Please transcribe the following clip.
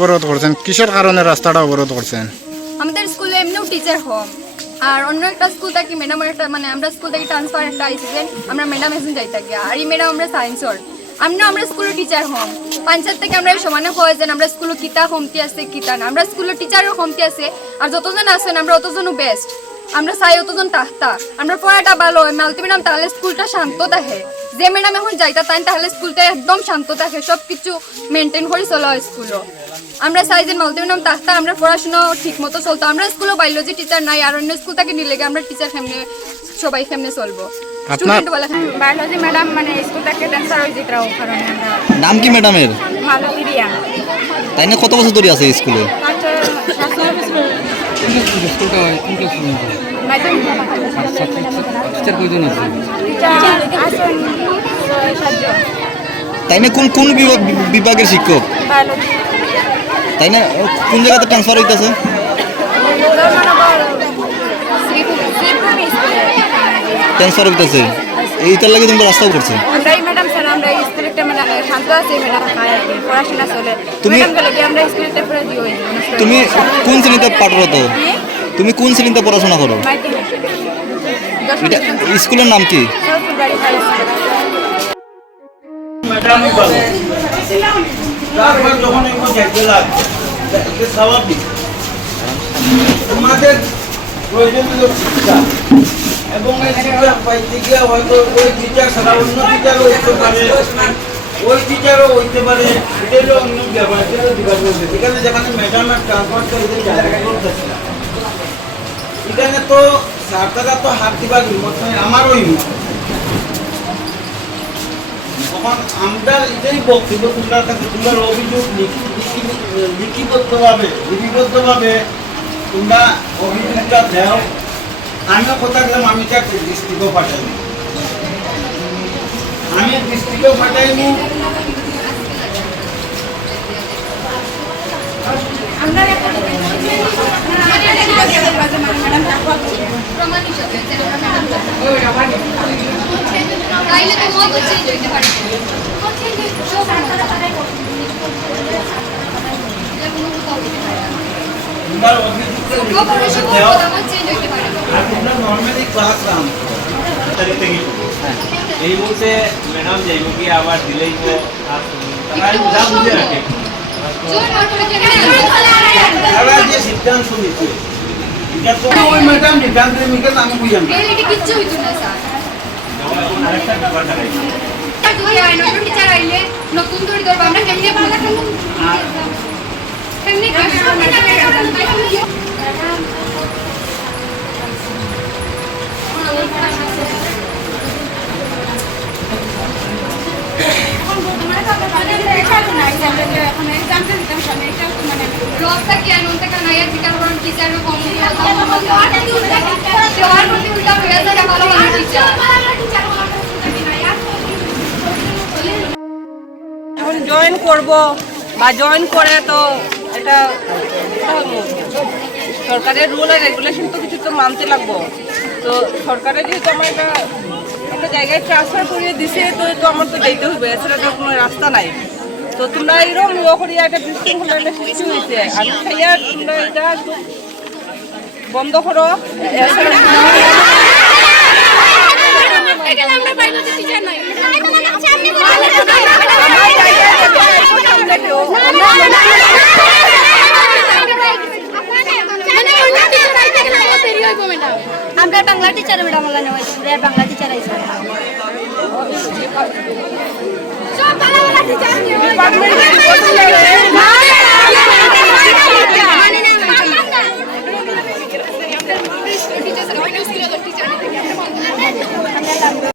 অবরোধ করছেন, কিসের কারণে রাস্তাটা অবরোধ করছেন? আমাদের স্কুলে এমনিও টিচার কম, আর অন্য একটা স্কুল থেকে ম্যাডামের একটা আমরা স্কুল থেকে ট্রান্সফার একটা আইসি আমরা ম্যাডাম এখন যাইতা গিয়া, আর এই ম্যাডাম আমরা সায়েন্সর আমরা স্কুলের টিচার হম পঞ্চায়েত থেকে আমরা সমানে হয় যে আমরা স্কুলে কিতা কমতি আছে কিতা না, আমরা স্কুলের টিচারও কমতি আছে, আর যতজন আছেন আমরা অতজনও বেস্ট, আমরা চাই অতজন তাহতা আমরা পড়াটা ভালো হয় মালতি ম্যাডাম, তাহলে স্কুলটা শান্ত থাকে। যে ম্যাডাম এখন যাইতা তাই তাহলে স্কুলটা একদম শান্ত থাকে, সব কিছু মেনটেন করে চলা হয় স্কুলও। আমরা চাই যে মালতি ম্যাডাম তাহতা আমরা পড়াশোনা ঠিক মতো চলতো, আমরা স্কুলে বায়োলজি টিচার নাই, আর অন্য স্কুল থেকে নিলে আমরা টিচার কেমনে সবাই কেমনে চলবো। বায়োলজি ম্যাডাম মানে স্কুল থেকে ট্রান্সফার হয়ে যেতে কারণে আমরা। নাম কি ম্যাডামের? মালতী রিয়া। তাই না কত বছর ধরে আছে স্কুলে? তাই না কোন কোন বিভাগের শিক্ষক? তাই না কোন জায়গাতে ট্রান্সফার হইতেছে? ট্রান্সফার হইতেছে, এইটার লাগে তোমরা রাস্তাও করছো? তুমি কোন শ্রেণীতে পাঠরত? তুমি কোন শ্রেণীতে পড়াশোনা করো? স্কুলের নাম কি? আমাদের প্রয়োজনীয় শিক্ষা এবং এই শিক্ষা পাইতে গিয়ে হয়তো ওই টিচার ছাড়া অন্য টিচারও হইতে পারে, ওই টিচারও হইতে পারে, এটারও অন্য ব্যাপার এখানে যেখানে ম্যাডামের ট্রান্সফার করতেছে এখানে তো ছাত্ররা তো হাত দিবার হিম্মত নাই, আমারও হিম্মত। তখন আমরা এটাই বক্তব্য তোমরা কাছে তোমরা অভিযোগ লিপিবদ্ধভাবে তোমরা অভিযোগটা দেও। আমিও কথা দিলাম আমি ডিস্ট্রিক্টও পাঠাইনি, আমি ডিস্ট্রিক্টও পাঠাইনি। এই মুহূর্তে ম্যাডাম যাইব কি আবার দিলেই তো যা বুঝে রাখে যে সিদ্ধান্ত নিচ্ছে এটা তো ওই ম্যাডাম সিদ্ধান্ত নিতে আমি বুঝলাম কিচ্ছু হইতো না স্যার। আরেকটা ব্যাপার দেখাই নতুন টিচার আইলে নতুন ধরে ধরবো আমরা কেমনে ভালো কেমনে রক্তা কি আইন অন্তে কারণ আয়ার টিচার কোন টিচার কম দেওয়ার প্রতি উল্টা হয়ে যায় ভালো ভালো টিচার। এখন জয়েন করব বা জয়েন করে তো এটা সরকারের রুল আর রেগুলেশন তো কিছু তো মানতে লাগবো। তো সরকারের যেহেতু আমার একটা জায়গায় ট্রান্সফার করিয়ে দিছে তো আমার তো যেতে হবে, এছাড়া তো কোনো রাস্তা নাই। তো তোমরা এরকম করিয়া একটা বিশৃঙ্খলা সৃষ্টি হয়েছে, আমি খাইয়া তোমরা এটা বন্ধ করো। আমরা Bangla teacher madam Bangla teacher আইসা